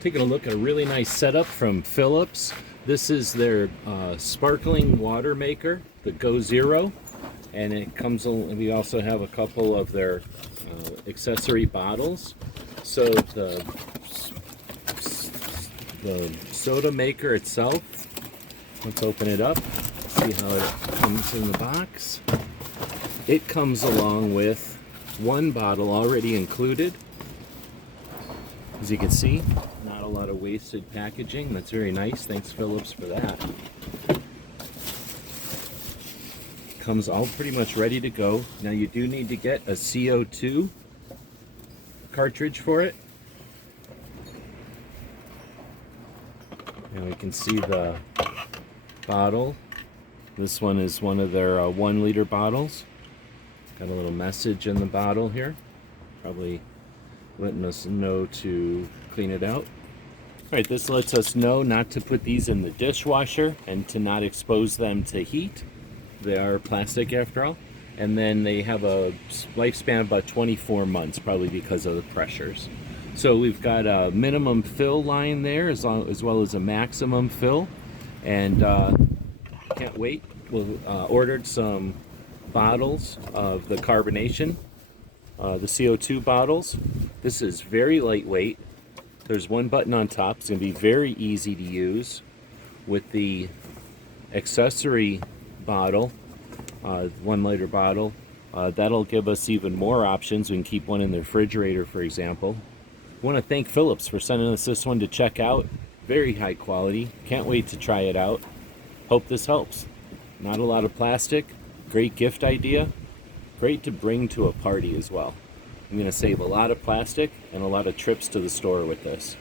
Taking a look at a really nice setup from Philips. This is their sparkling water maker, the Go Zero, and it comes. We also have a couple of their accessory bottles. So the soda maker itself. Let's open it up. See how it comes in the box. It comes along with one bottle already included. As you can see, not a lot of wasted packaging. That's very nice. Thanks, Philips, for that. Comes all pretty much ready to go. Now you do need to get a CO2 cartridge for it. And we can see the bottle. This one is one of their 1 liter bottles. Got a little message in the bottle here. Probably letting us know to clean it out. Alright, this lets us know not to put these in the dishwasher and to not expose them to heat. They are plastic after all. And then they have a lifespan of about 24 months, probably because of the pressures. So we've got a minimum fill line there as well as a maximum fill. And can't wait. We've ordered some bottles of the carbonation, the CO2 bottles. This is very lightweight. There's one button on top. It's going to be very easy to use. With the accessory bottle, 1 liter bottle, that'll give us even more options. We can keep one in the refrigerator, for example. I want to thank Philips for sending us this one to check out. Very high quality. Can't wait to try it out. Hope this helps. Not a lot of plastic. Great gift idea. Great to bring to a party as well. I'm going to save a lot of plastic and a lot of trips to the store with this.